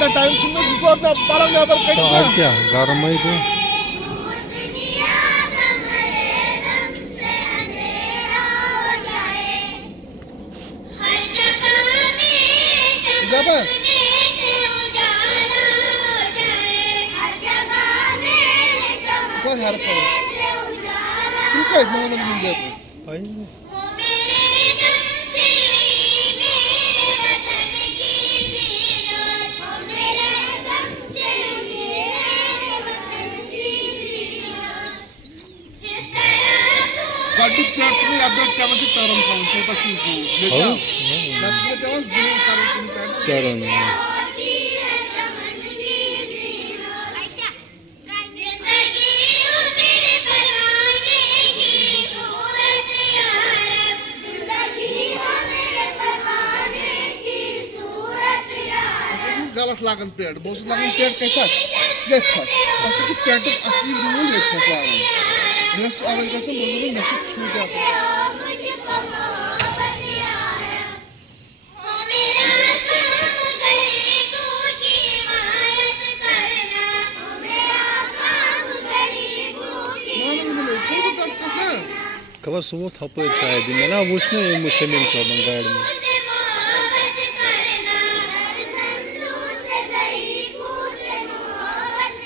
گھنٹہ ٹائم چھُنہٕ زٕ ژور پَلو نٮ۪بر کٔڑِتھ کیا گرمٕے تہٕ زبر ہر پہ تم کتھ مانن ہند گۄڈنیُک پٮ۪ٹھ چھُ مےٚ یَپٲرۍ پٮ۪وان چھُ ٹٔرٕن تھاوُن کوٗتاہ چھُ زوٗ مےٚ کیٛاہ نَتہٕ چھُ مےٚ پٮ۪وان زوٗم کَرُن کُنہِ پٮ۪ٹھ چرن غلط لاگان پٮ۪نٛٹ بہٕ اوسُس لاگان پٮ۪نٛٹ کَتہِ ییٚتہِ تھَس تَتھ چھُ پٮ۪نٛٹُک اَصلی روٗل ییٚتہِ تھَس لاگان مےٚ ٲس اَوَے گژھان بہٕ اوسُس مےٚ چھُ ژھوٗٹھ آسان خبر سُہ ووت ہپٲرۍ شاید مےٚ نا وٕچھ نہٕ یِم شمیٖم صٲبن گاڑِ منٛز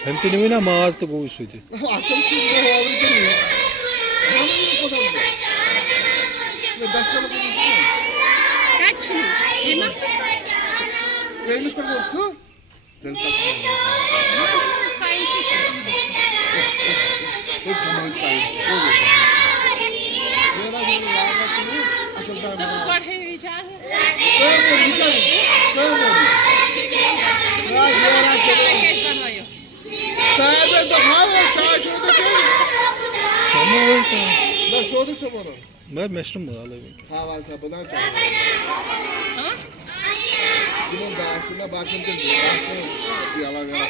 أمۍ تہِ نِوٕے نا ماز تہٕ گوٚو سُہ تہِ اَصٕل چھُ ہوورٕ کِنہٕ ٹرٛینَس پٮ۪ٹھ ووت ژٕ تیٚلہِ سودٕ چھِ وَنان مگر مےٚ چھُنہٕ مالٕے حوال تھا بہٕ نا چاہے یِمن باسہِ نا باقین تہِ آسہِ نا یَلا ویلا